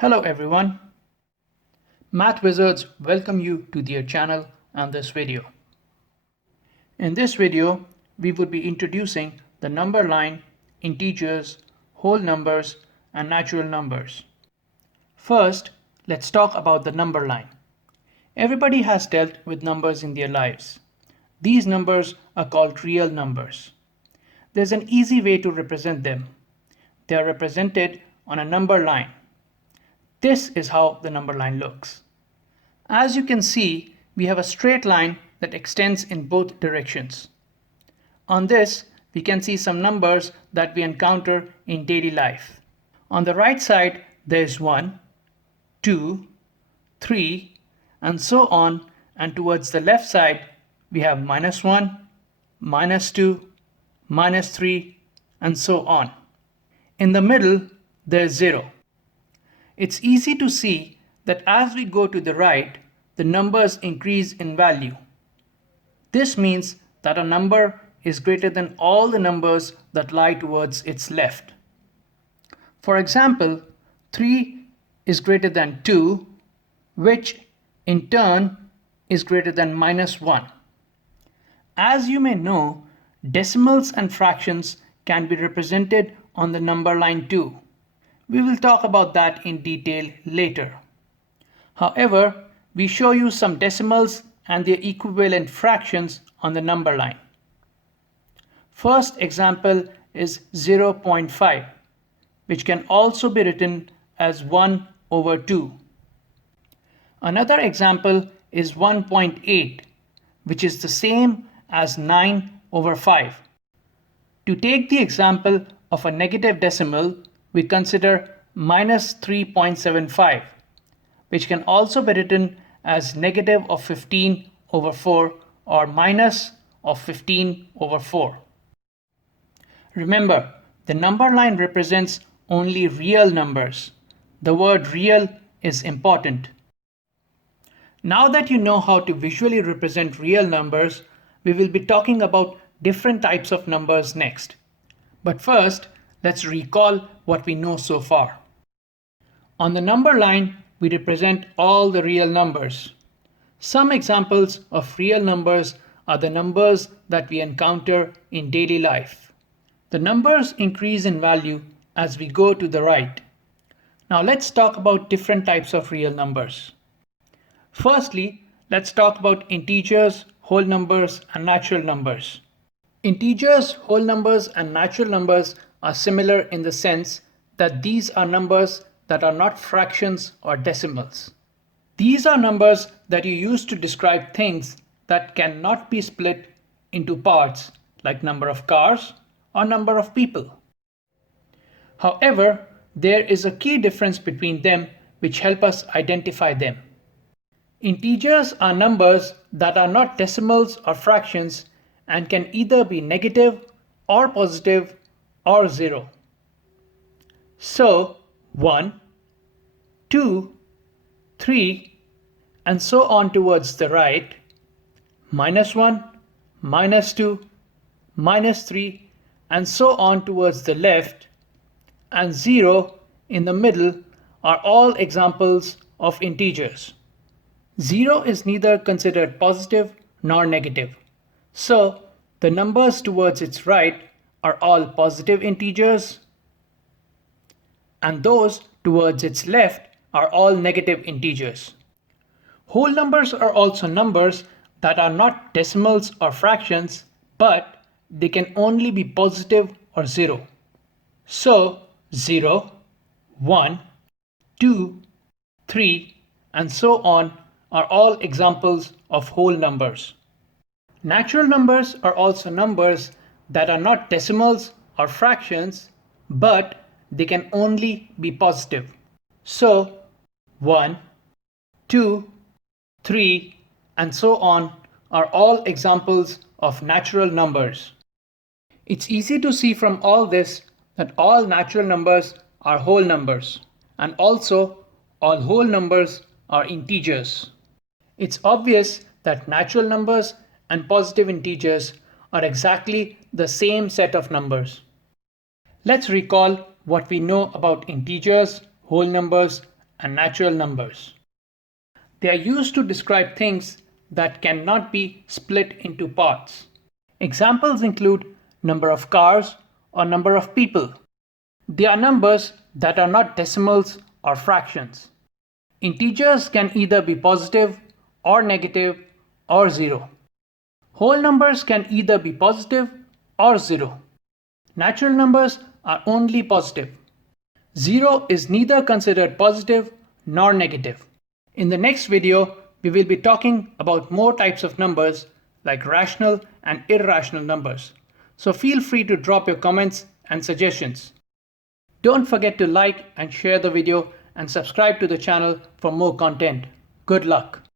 Hello everyone. Math Wizards welcome you to their channel and this video. In this video, we would be introducing the number line, integers, whole numbers, and natural numbers. First, let's talk about the number line. Everybody has dealt with numbers in their lives. These numbers are called real numbers. There's an easy way to represent them. They are represented on a number line. This is how the number line looks. As you can see, we have a straight line that extends in both directions. On this, we can see some numbers that we encounter in daily life. On the right side, there is 1, 2, 3, and so on, and towards the left side, we have -1, -2, -3, and so on. In the middle, there is 0. It's easy to see that as we go to the right, the numbers increase in value. This means that a number is greater than all the numbers that lie towards its left. For example, 3 is greater than 2, which in turn is greater than -1. As you may know, decimals and fractions can be represented on the number line too. We will talk about that in detail later. However, we show you some decimals and their equivalent fractions on the number line. First example is 0.5, which can also be written as 1/2. Another example is 1.8, which is the same as 9/5. To take the example of a negative decimal, we consider -3.75, which can also be written as -15/4 or -15/4. Remember, the number line represents only real numbers. The word real is important. Now that you know how to visually represent real numbers, we will be talking about different types of numbers next. But first, let's recall what we know so far. On the number line, we represent all the real numbers. Some examples of real numbers are the numbers that we encounter in daily life. The numbers increase in value as we go to the right. Now let's talk about different types of real numbers. Firstly, let's talk about integers, whole numbers, and natural numbers. Integers, whole numbers, and natural numbers are similar in the sense that these are numbers that are not fractions or decimals. These are numbers that you use to describe things that cannot be split into parts, like number of cars or number of people. However, there is a key difference between them which help us identify them. Integers are numbers that are not decimals or fractions and can either be negative or positive or 0. So 1, 2, 3, and so on towards the right, -1, -2, -3, and so on towards the left, and 0 in the middle are all examples of integers. 0 is neither considered positive nor negative. So the numbers towards its right are all positive integers, and those towards its left are all negative integers. Whole numbers are also numbers that are not decimals or fractions, but they can only be positive or 0. So 0, 1, 2, 3, and so on are all examples of whole numbers. Natural numbers are also numbers that are not decimals or fractions, but they can only be positive. So 1, 2, 3, and so on are all examples of natural numbers. It's easy to see from all this that all natural numbers are whole numbers, and also all whole numbers are integers. It's obvious that natural numbers and positive integers are exactly the same set of numbers. Let's recall what we know about integers, whole numbers, and natural numbers. They are used to describe things that cannot be split into parts. Examples include number of cars or number of people. They are numbers that are not decimals or fractions. Integers can either be positive or negative or zero. Whole numbers can either be positive or zero. Natural numbers are only positive. Zero is neither considered positive nor negative. In the next video, we will be talking about more types of numbers like rational and irrational numbers. So feel free to drop your comments and suggestions. Don't forget to like and share the video and subscribe to the channel for more content. Good luck!